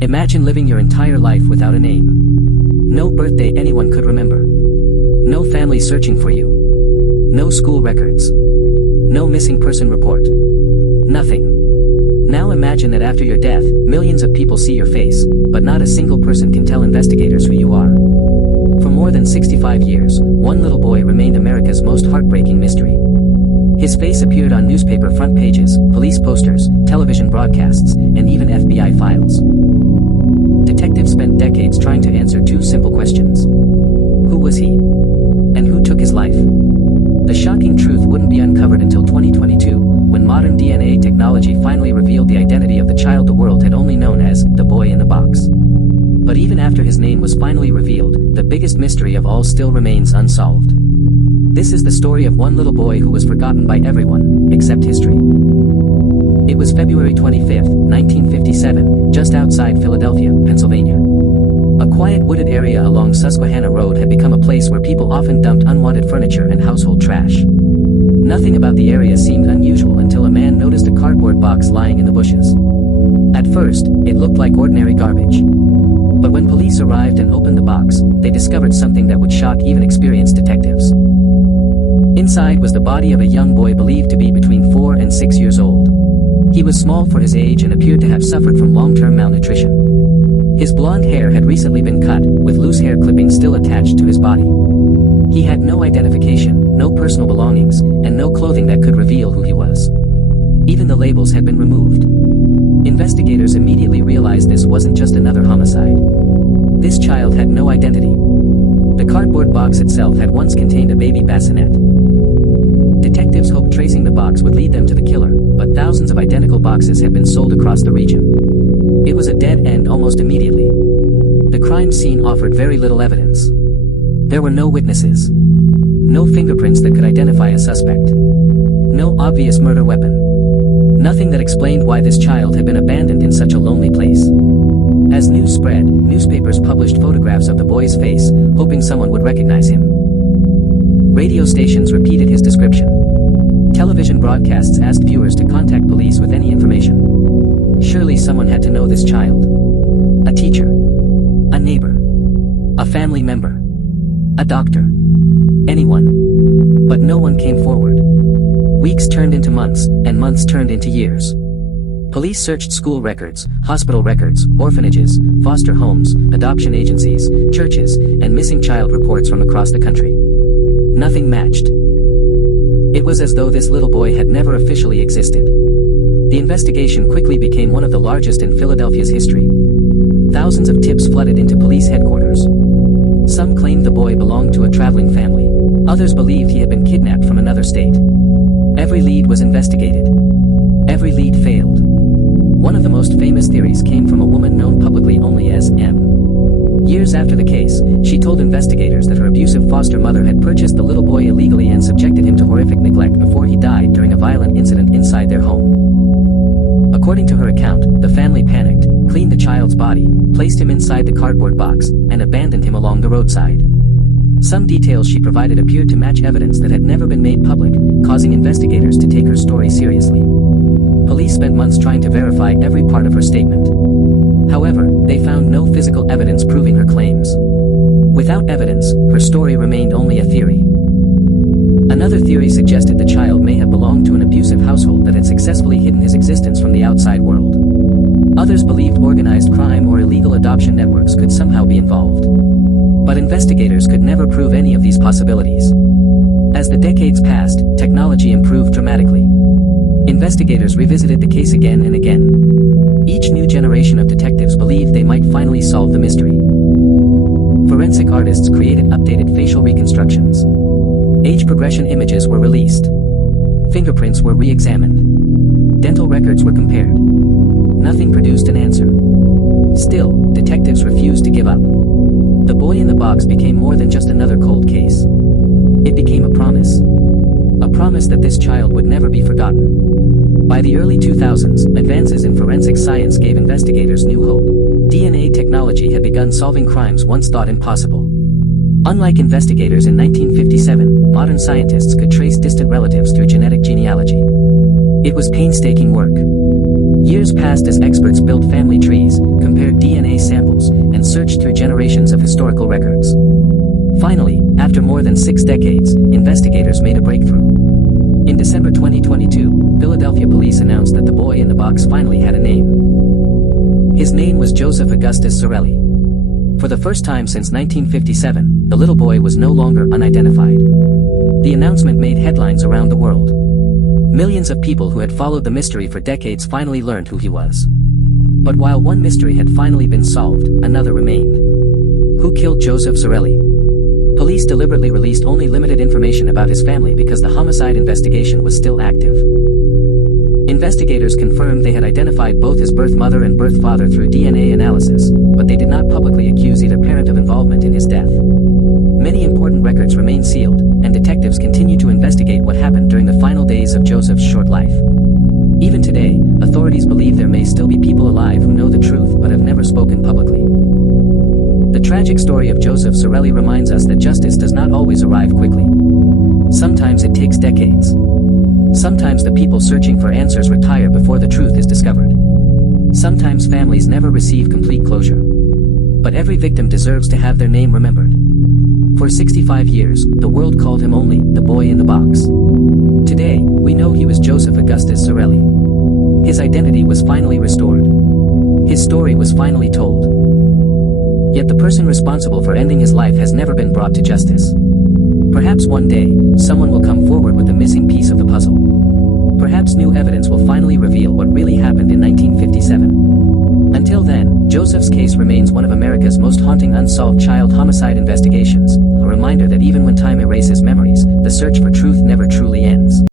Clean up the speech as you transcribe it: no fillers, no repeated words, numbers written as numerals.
Imagine living your entire life without a name. No birthday anyone could remember. No family searching for you. No school records. No missing person report. Nothing. Now imagine that after your death, millions of people see your face, but not a single person can tell investigators who you are. For more than 65 years, one little boy remained America's most heartbreaking mystery. His face appeared on newspaper front pages, police posters, television broadcasts, and even FBI files. Detectives spent decades trying to answer two simple questions. Who was he? And who took his life? The shocking truth wouldn't be uncovered until 2022, when modern DNA technology finally revealed the identity of the child the world had only known as the boy in the box. But even after his name was finally revealed, the biggest mystery of all still remains unsolved. This is the story of one little boy who was forgotten by everyone, except history. It was February 25, 1957, just outside Philadelphia, Pennsylvania. A quiet wooded area along Susquehanna Road had become a place where people often dumped unwanted furniture and household trash. Nothing about the area seemed unusual until a man noticed a cardboard box lying in the bushes. At first, it looked like ordinary garbage. But when police arrived and opened the box, they discovered something that would shock even experienced detectives. Inside was the body of a young boy believed to be between 4 and 6 years old. He was small for his age and appeared to have suffered from long-term malnutrition. His blonde hair had recently been cut, with loose hair clippings still attached to his body. He had no identification, no personal belongings, and no clothing that could reveal who he was. Even the labels had been removed. Investigators immediately realized this wasn't just another homicide. This child had no identity. The cardboard box itself had once contained a baby bassinet. Detectives hoped tracing the box would lead them to the killer, but thousands of identical boxes had been sold across the region. It was a dead end almost immediately. The crime scene offered very little evidence. There were no witnesses. No fingerprints that could identify a suspect. No obvious murder weapon. Nothing that explained why this child had been abandoned in such a lonely place. As news spread, newspapers published photographs of the boy's face, hoping someone would recognize him. Radio stations repeated his description. Television broadcasts asked viewers to contact police with any information. Surely someone had to know this child. A teacher. A neighbor. A family member. A doctor. Anyone. But no one came forward. Weeks turned into months, and months turned into years. Police searched school records, hospital records, orphanages, foster homes, adoption agencies, churches, and missing child reports from across the country. Nothing matched. It was as though this little boy had never officially existed. The investigation quickly became one of the largest in Philadelphia's history. Thousands of tips flooded into police headquarters. Some claimed the boy belonged to a traveling family. Others believed he had been kidnapped from another state. Every lead was investigated. Every lead failed. One of the most famous theories came from a woman known publicly only as M. Years after the case, she told investigators that her abusive foster mother had purchased the little boy illegally and subjected him to horrific neglect before he died during a violent incident inside their home. According to her account, the family panicked, cleaned the child's body, placed him inside the cardboard box, and abandoned him along the roadside. Some details she provided appeared to match evidence that had never been made public, causing investigators to take her story seriously. Police spent months trying to verify every part of her statement. However, they found no physical evidence proving her claims. Without evidence, her story remained only a theory. Another theory suggested the child may have belonged to an abusive household that had successfully hidden his existence from the outside world. Others believed organized crime or illegal adoption networks could somehow be involved. But investigators could never prove any of these possibilities. As the decades passed, technology improved dramatically. Investigators revisited the case again and again. Each new generation of detectives believed they might finally solve the mystery. Forensic artists created updated facial reconstructions. Age progression images were released. Fingerprints were re-examined. Dental records were compared. Nothing produced an answer. Still, detectives refused to give up. The boy in the box became more than just another cold case. It became a promise. A promise that this child would never be forgotten. By the early 2000s, advances in forensic science gave investigators new hope. DNA technology had begun solving crimes once thought impossible. Unlike investigators in 1957, modern scientists could trace distant relatives through genetic genealogy. It was painstaking work. Years passed as experts built family trees, compared DNA Finally, after more than 6 decades, investigators made a breakthrough. In December 2022, Philadelphia police announced that the boy in the box finally had a name. His name was Joseph Augustus Zarelli. For the first time since 1957, the little boy was no longer unidentified. The announcement made headlines around the world. Millions of people who had followed the mystery for decades finally learned who he was. But while one mystery had finally been solved, another remained. Who killed Joseph Zarelli? Police deliberately released only limited information about his family because the homicide investigation was still active. Investigators confirmed they had identified both his birth mother and birth father through DNA analysis, but they did not publicly accuse either parent of involvement in his death. Many important records remain sealed, and detectives continue to investigate what happened during the final days of Joseph's short life. Even today, authorities believe there may still be people alive who know the truth but have never spoken publicly. The tragic story of Joseph Zarelli reminds us that justice does not always arrive quickly. Sometimes it takes decades. Sometimes the people searching for answers retire before the truth is discovered. Sometimes families never receive complete closure. But every victim deserves to have their name remembered. For 65 years, the world called him only the boy in the box. Today, we know he was Joseph Augustus Zarelli. His identity was finally restored. His story was finally told. Yet the person responsible for ending his life has never been brought to justice. Perhaps one day, someone will come forward with the missing piece of the puzzle. Perhaps new evidence will finally reveal what really happened in 1957. Until then, Joseph's case remains one of America's most haunting unsolved child homicide investigations, a reminder that even when time erases memories, the search for truth never truly ends.